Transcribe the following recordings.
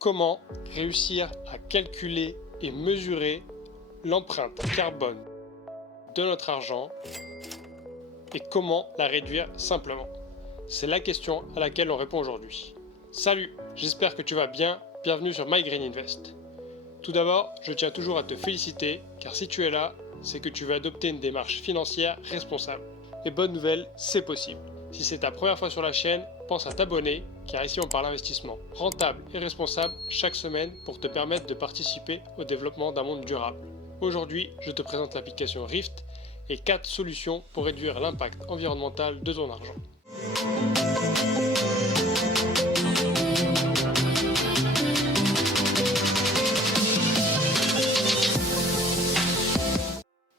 Comment réussir à calculer et mesurer l'empreinte carbone de notre argent et comment la réduire simplement? C'est la question à laquelle on répond aujourd'hui. Salut, j'espère que tu vas bien, bienvenue sur My Green Invest. Tout d'abord, je tiens toujours à te féliciter car si tu es là, c'est que tu veux adopter une démarche financière responsable. Et bonne nouvelle, c'est possible. Si c'est ta première fois sur la chaîne, pense à t'abonner car ici on parle investissement rentable et responsable chaque semaine pour te permettre de participer au développement d'un monde durable. Aujourd'hui, je te présente l'application Rift et 4 solutions pour réduire l'impact environnemental de ton argent.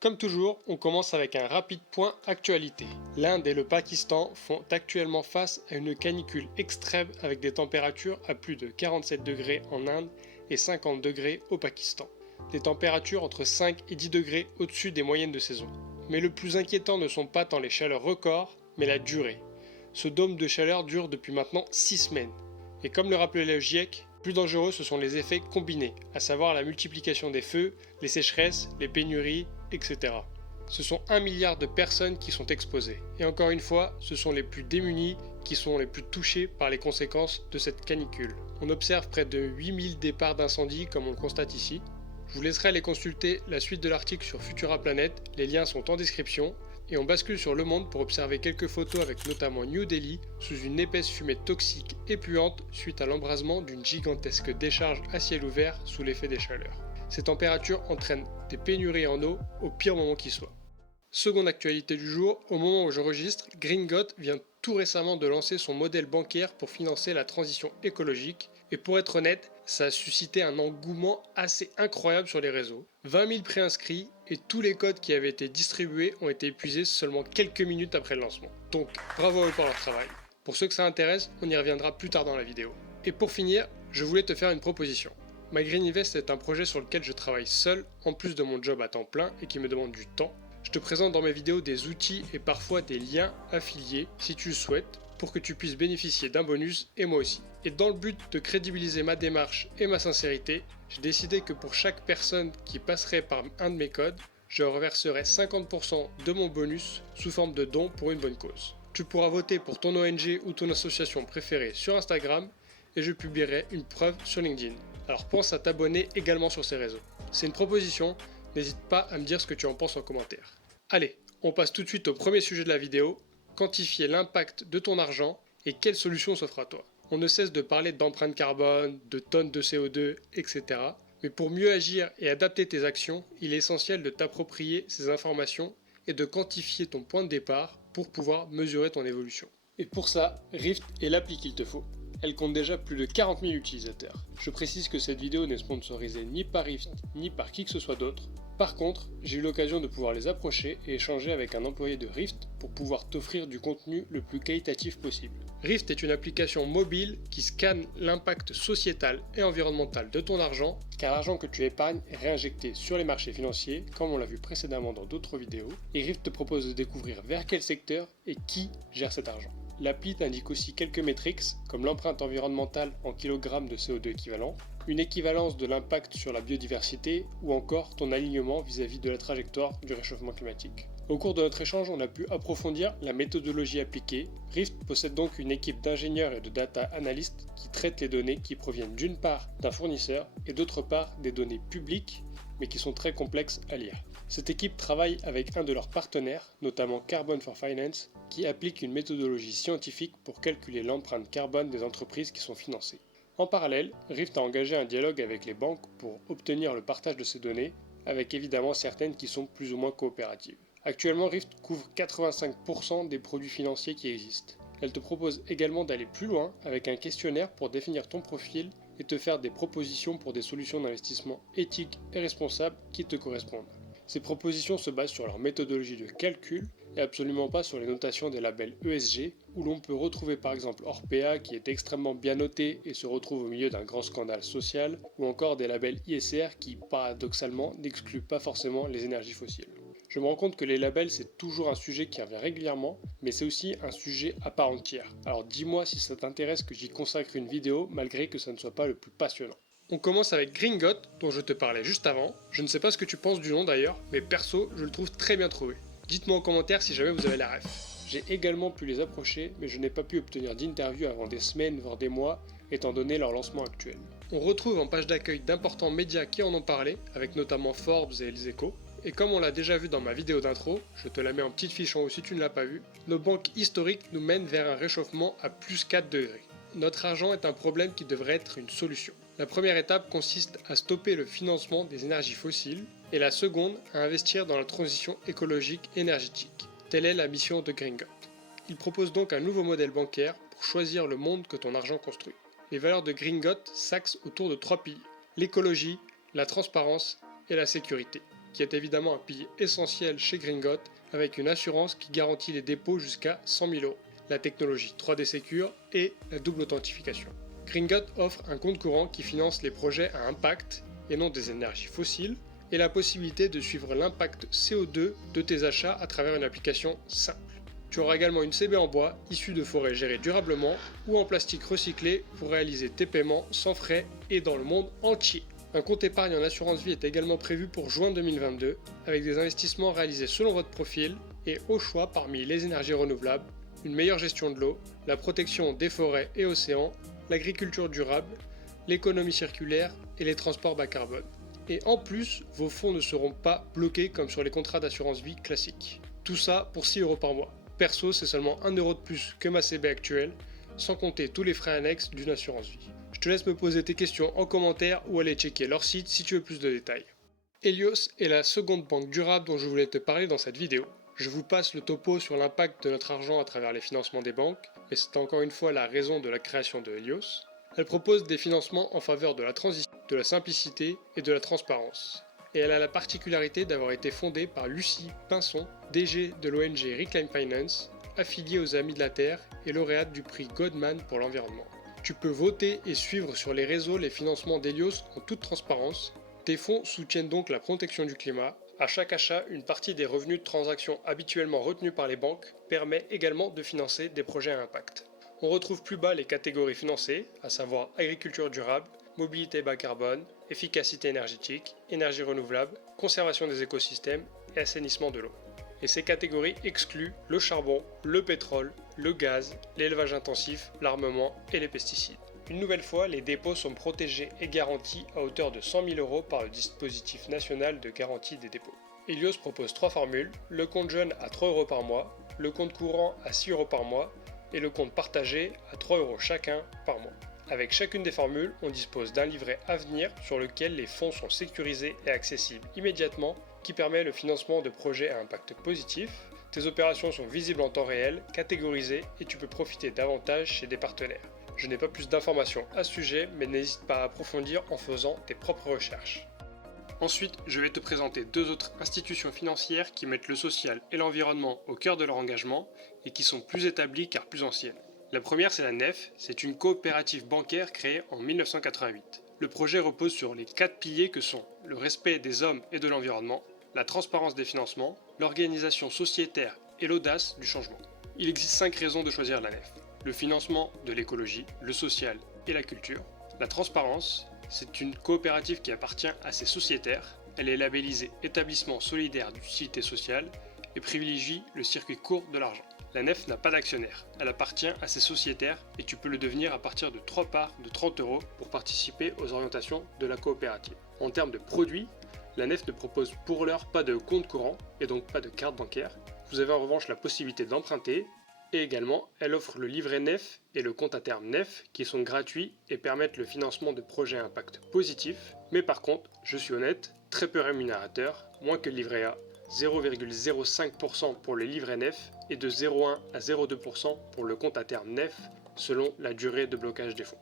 Comme toujours, on commence avec un rapide point actualité. L'Inde et le Pakistan font actuellement face à une canicule extrême avec des températures à plus de 47 degrés en Inde et 50 degrés au Pakistan. Des températures entre 5 et 10 degrés au-dessus des moyennes de saison. Mais le plus inquiétant ne sont pas tant les chaleurs records, mais la durée. Ce dôme de chaleur dure depuis maintenant 6 semaines. Et comme le rappelait le GIEC, plus dangereux ce sont les effets combinés, à savoir la multiplication des feux, les sécheresses, les pénuries, etc. Ce sont 1 milliard de personnes qui sont exposées. Et encore une fois, ce sont les plus démunis qui sont les plus touchés par les conséquences de cette canicule. On observe près de 8000 départs d'incendie comme on le constate ici. Je vous laisserai aller consulter la suite de l'article sur Futura Planet, les liens sont en description. Et on bascule sur Le Monde pour observer quelques photos avec notamment New Delhi sous une épaisse fumée toxique et puante suite à l'embrasement d'une gigantesque décharge à ciel ouvert sous l'effet des chaleurs. Ces températures entraînent des pénuries en eau au pire moment qui soit. Seconde actualité du jour, au moment où j'enregistre, Gringot vient tout récemment de lancer son modèle bancaire pour financer la transition écologique. Et pour être honnête, ça a suscité un engouement assez incroyable sur les réseaux. 20 000 préinscrits et tous les codes qui avaient été distribués ont été épuisés seulement quelques minutes après le lancement. Donc bravo à eux pour leur travail. Pour ceux que ça intéresse, on y reviendra plus tard dans la vidéo. Et pour finir, je voulais te faire une proposition. My Green Invest est un projet sur lequel je travaille seul, en plus de mon job à temps plein et qui me demande du temps. Je te présente dans mes vidéos des outils et parfois des liens affiliés, si tu le souhaites, pour que tu puisses bénéficier d'un bonus et moi aussi. Et dans le but de crédibiliser ma démarche et ma sincérité, j'ai décidé que pour chaque personne qui passerait par un de mes codes, je reverserai 50% de mon bonus sous forme de don pour une bonne cause. Tu pourras voter pour ton ONG ou ton association préférée sur Instagram et je publierai une preuve sur LinkedIn. Alors pense à t'abonner également sur ces réseaux. C'est une proposition, n'hésite pas à me dire ce que tu en penses en commentaire. Allez, on passe tout de suite au premier sujet de la vidéo, quantifier l'impact de ton argent et quelles solutions s'offrent à toi. On ne cesse de parler d'empreinte carbone, de tonnes de CO2, etc. Mais pour mieux agir et adapter tes actions, il est essentiel de t'approprier ces informations et de quantifier ton point de départ pour pouvoir mesurer ton évolution. Et pour ça, Rift est l'appli qu'il te faut. Elle compte déjà plus de 40 000 utilisateurs. Je précise que cette vidéo n'est sponsorisée ni par Rift ni par qui que ce soit d'autre. Par contre, j'ai eu l'occasion de pouvoir les approcher et échanger avec un employé de Rift pour pouvoir t'offrir du contenu le plus qualitatif possible. Rift est une application mobile qui scanne l'impact sociétal et environnemental de ton argent, car l'argent que tu épargnes est réinjecté sur les marchés financiers, comme on l'a vu précédemment dans d'autres vidéos, et Rift te propose de découvrir vers quel secteur et qui gère cet argent. L'appli t'indique aussi quelques métriques, comme l'empreinte environnementale en kilogrammes de CO2 équivalent, une équivalence de l'impact sur la biodiversité ou encore ton alignement vis-à-vis de la trajectoire du réchauffement climatique. Au cours de notre échange, on a pu approfondir la méthodologie appliquée. Rift possède donc une équipe d'ingénieurs et de data analystes qui traitent les données qui proviennent d'une part d'un fournisseur et d'autre part des données publiques mais qui sont très complexes à lire. Cette équipe travaille avec un de leurs partenaires, notamment Carbon for Finance, qui applique une méthodologie scientifique pour calculer l'empreinte carbone des entreprises qui sont financées. En parallèle, Rift a engagé un dialogue avec les banques pour obtenir le partage de ces données, avec évidemment certaines qui sont plus ou moins coopératives. Actuellement, Rift couvre 85% des produits financiers qui existent. Elle te propose également d'aller plus loin avec un questionnaire pour définir ton profil et te faire des propositions pour des solutions d'investissement éthiques et responsables qui te correspondent. Ces propositions se basent sur leur méthodologie de calcul et absolument pas sur les notations des labels ESG, où l'on peut retrouver par exemple Orpea qui est extrêmement bien noté et se retrouve au milieu d'un grand scandale social, ou encore des labels ISR qui paradoxalement n'excluent pas forcément les énergies fossiles. Je me rends compte que les labels c'est toujours un sujet qui revient régulièrement, mais c'est aussi un sujet à part entière. Alors dis-moi si ça t'intéresse que j'y consacre une vidéo, malgré que ça ne soit pas le plus passionnant. On commence avec Gringot, dont je te parlais juste avant. Je ne sais pas ce que tu penses du nom d'ailleurs, mais perso, je le trouve très bien trouvé. Dites-moi en commentaire si jamais vous avez la ref. J'ai également pu les approcher, mais je n'ai pas pu obtenir d'interview avant des semaines, voire des mois, étant donné leur lancement actuel. On retrouve en page d'accueil d'importants médias qui en ont parlé, avec notamment Forbes et Les Échos. Et comme on l'a déjà vu dans ma vidéo d'intro, je te la mets en petite fiche en haut si tu ne l'as pas vue, nos banques historiques nous mènent vers un réchauffement à plus 4 degrés. Notre argent est un problème qui devrait être une solution. La première étape consiste à stopper le financement des énergies fossiles et la seconde à investir dans la transition écologique énergétique. Telle est la mission de Gringot. Il propose donc un nouveau modèle bancaire pour choisir le monde que ton argent construit. Les valeurs de Gringot s'axent autour de 3 piliers. L'écologie, la transparence et la sécurité, qui est évidemment un pilier essentiel chez Gringot avec une assurance qui garantit les dépôts jusqu'à 100 000 €. La technologie 3D Secure et la double authentification. Gringot offre un compte courant qui finance les projets à impact et non des énergies fossiles et la possibilité de suivre l'impact CO2 de tes achats à travers une application simple. Tu auras également une CB en bois issue de forêts gérées durablement ou en plastique recyclé pour réaliser tes paiements sans frais et dans le monde entier. Un compte épargne en assurance vie est également prévu pour juin 2022 avec des investissements réalisés selon votre profil et au choix parmi les énergies renouvelables, une meilleure gestion de l'eau, la protection des forêts et océans, l'agriculture durable, l'économie circulaire et les transports bas carbone. Et en plus, vos fonds ne seront pas bloqués comme sur les contrats d'assurance vie classiques. Tout ça pour 6 € par mois. Perso, c'est seulement 1 € de plus que ma CB actuelle, sans compter tous les frais annexes d'une assurance vie. Je te laisse me poser tes questions en commentaire ou aller checker leur site si tu veux plus de détails. Helios est la seconde banque durable dont je voulais te parler dans cette vidéo. Je vous passe le topo sur l'impact de notre argent à travers les financements des banques, mais c'est encore une fois la raison de la création de Helios. Elle propose des financements en faveur de la transition, de la simplicité et de la transparence. Et elle a la particularité d'avoir été fondée par Lucie Pinson, DG de l'ONG Reclaim Finance, affiliée aux Amis de la Terre et lauréate du prix Goldman pour l'environnement. Tu peux voter et suivre sur les réseaux les financements d'Helios en toute transparence. Tes fonds soutiennent donc la protection du climat. À chaque achat, une partie des revenus de transactions habituellement retenus par les banques permet également de financer des projets à impact. On retrouve plus bas les catégories financées, à savoir agriculture durable, mobilité bas carbone, efficacité énergétique, énergie renouvelable, conservation des écosystèmes et assainissement de l'eau. Et ces catégories excluent le charbon, le pétrole, le gaz, l'élevage intensif, l'armement et les pesticides. Une nouvelle fois, les dépôts sont protégés et garantis à hauteur de 100 000 € par le dispositif national de garantie des dépôts. Helios propose 3 formules, le compte jeune à 3 € par mois, le compte courant à 6 € par mois et le compte partagé à 3 € chacun par mois. Avec chacune des formules, on dispose d'un livret à venir sur lequel les fonds sont sécurisés et accessibles immédiatement, qui permet le financement de projets à impact positif. Tes opérations sont visibles en temps réel, catégorisées et tu peux profiter davantage chez des partenaires. Je n'ai pas plus d'informations à ce sujet, mais n'hésite pas à approfondir en faisant tes propres recherches. Ensuite, je vais te présenter 2 autres institutions financières qui mettent le social et l'environnement au cœur de leur engagement et qui sont plus établies car plus anciennes. La première, c'est la NEF, c'est une coopérative bancaire créée en 1988. Le projet repose sur les 4 piliers que sont le respect des hommes et de l'environnement, la transparence des financements, l'organisation sociétaire et l'audace du changement. Il existe 5 raisons de choisir la NEF. Le financement de l'écologie, le social et la culture. La transparence, c'est une coopérative qui appartient à ses sociétaires. Elle est labellisée établissement solidaire d'utilité sociale et privilégie le circuit court de l'argent. La NEF n'a pas d'actionnaire, elle appartient à ses sociétaires et tu peux le devenir à partir de 3 parts de 30 € pour participer aux orientations de la coopérative. En termes de produits, la NEF ne propose pour l'heure pas de compte courant et donc pas de carte bancaire. Vous avez en revanche la possibilité d'emprunter et également elle offre le livret NEF et le compte à terme NEF qui sont gratuits et permettent le financement de projets à impact positif. Mais par contre, je suis honnête, très peu rémunérateur, moins que le livret A. 0,05% pour le livret NEF et de 0,1 à 0,2% pour le compte à terme NEF selon la durée de blocage des fonds.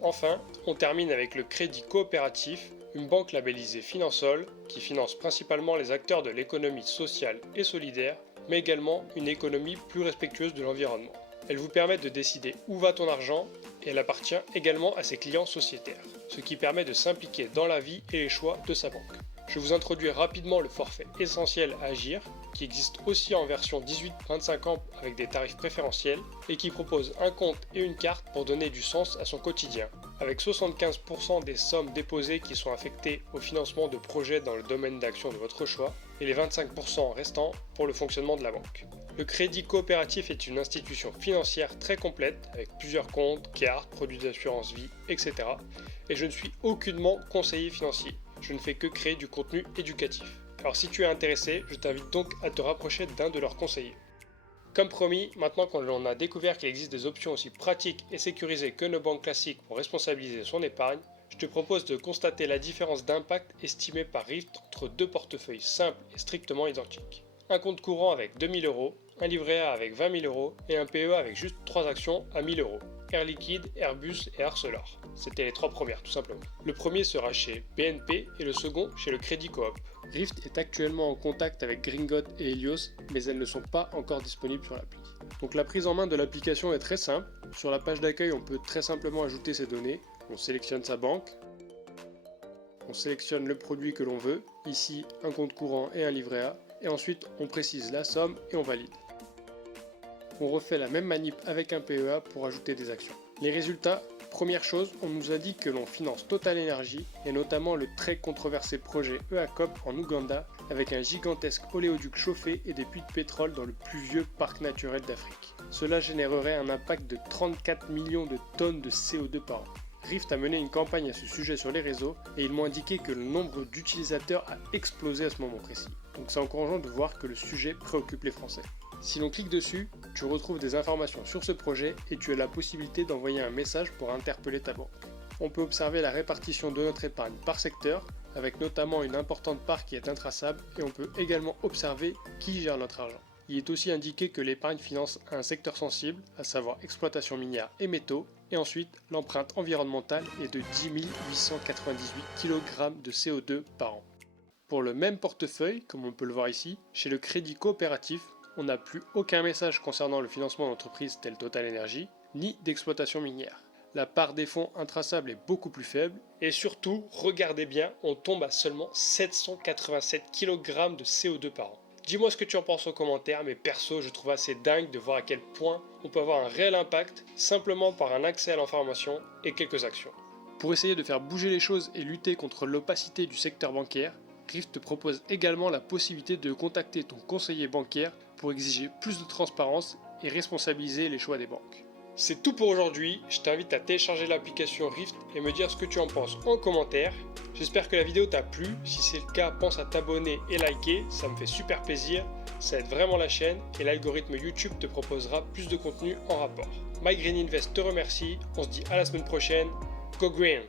Enfin, on termine avec le crédit coopératif, une banque labellisée Finansol qui finance principalement les acteurs de l'économie sociale et solidaire, mais également une économie plus respectueuse de l'environnement. Elle vous permet de décider où va ton argent et elle appartient également à ses clients sociétaires, ce qui permet de s'impliquer dans la vie et les choix de sa banque. Je vous introduis rapidement le forfait essentiel à Agir, qui existe aussi en version 18-25 ans avec des tarifs préférentiels et qui propose un compte et une carte pour donner du sens à son quotidien, avec 75% des sommes déposées qui sont affectées au financement de projets dans le domaine d'action de votre choix et les 25% restants pour le fonctionnement de la banque. Le Crédit Coopératif est une institution financière très complète avec plusieurs comptes, cartes, produits d'assurance vie, etc. Et je ne suis aucunement conseiller financier. Je ne fais que créer du contenu éducatif. Alors si tu es intéressé, je t'invite donc à te rapprocher d'un de leurs conseillers. Comme promis, maintenant qu'on a découvert qu'il existe des options aussi pratiques et sécurisées que nos banques classiques pour responsabiliser son épargne, je te propose de constater la différence d'impact estimée par Rift entre deux portefeuilles simples et strictement identiques. Un compte courant avec 2000 euros, un livret A avec 20 000 euros et un PEA avec juste 3 actions à 1000 euros. Air Liquide, Airbus et Arcelor. C'était les 3 premières tout simplement. Le premier sera chez BNP et le second chez le Crédit Coop. Rift est actuellement en contact avec Gringot et Helios, mais elles ne sont pas encore disponibles sur l'appli. Donc la prise en main de l'application est très simple. Sur la page d'accueil, on peut très simplement ajouter ses données. On sélectionne sa banque. On sélectionne le produit que l'on veut. Ici, un compte courant et un livret A. Et ensuite, on précise la somme et on valide. On refait la même manip avec un PEA pour ajouter des actions. Les résultats, première chose, on nous a dit que l'on finance Total Energy et notamment le très controversé projet EACOP en Ouganda avec un gigantesque oléoduc chauffé et des puits de pétrole dans le plus vieux parc naturel d'Afrique. Cela générerait un impact de 34 millions de tonnes de CO2 par an. Rift a mené une campagne à ce sujet sur les réseaux et ils m'ont indiqué que le nombre d'utilisateurs a explosé à ce moment précis. Donc c'est encourageant de voir que le sujet préoccupe les Français. Si l'on clique dessus, tu retrouves des informations sur ce projet et tu as la possibilité d'envoyer un message pour interpeller ta banque. On peut observer la répartition de notre épargne par secteur, avec notamment une importante part qui est intraçable et on peut également observer qui gère notre argent. Il est aussi indiqué que l'épargne finance un secteur sensible, à savoir exploitation minière et métaux, et ensuite l'empreinte environnementale est de 10 898 kg de CO2 par an. Pour le même portefeuille, comme on peut le voir ici, chez le Crédit Coopératif, on n'a plus aucun message concernant le financement d'entreprises telles Total Energy, ni d'exploitation minière. La part des fonds intraçables est beaucoup plus faible, et surtout, regardez bien, on tombe à seulement 787 kg de CO2 par an. Dis-moi ce que tu en penses en commentaire, mais perso, je trouve assez dingue de voir à quel point on peut avoir un réel impact simplement par un accès à l'information et quelques actions. Pour essayer de faire bouger les choses et lutter contre l'opacité du secteur bancaire, Rift te propose également la possibilité de contacter ton conseiller bancaire pour exiger plus de transparence et responsabiliser les choix des banques. C'est tout pour aujourd'hui, je t'invite à télécharger l'application Rift et me dire ce que tu en penses en commentaire. J'espère que la vidéo t'a plu, si c'est le cas pense à t'abonner et liker, ça me fait super plaisir, ça aide vraiment la chaîne et l'algorithme YouTube te proposera plus de contenu en rapport. My Green Invest te remercie, on se dit à la semaine prochaine, Go Green!